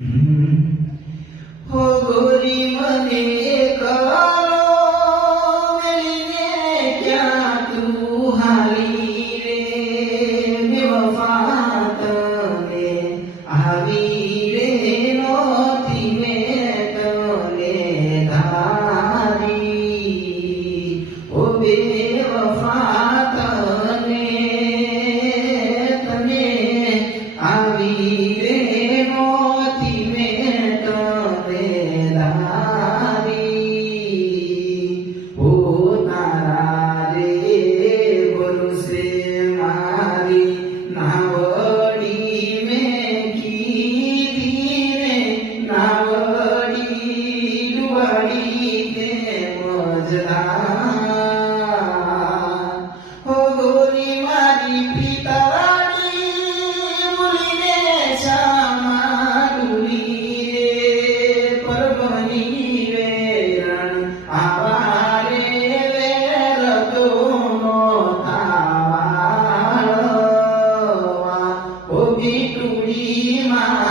હો ગોરી મને કરો મેલીને ક્યાં તું હાલી રે બેવફા તને આવી રે નોતી મેં તને ધારી ઓ બેવફા તને આવી રે નોતી મેં તને ધારી ઓ તારા રે ભરોસે મારી નાવડી મેં કીધી રે નાવડી ડુબાડી તે મજલા હો ગોરી મારી પિતાવાડી ભૂલીને શામા ડૂલી રે પરભણી વેરણ આવા રે વેર તો નોતા વાળવા ઓ બીટુડી માં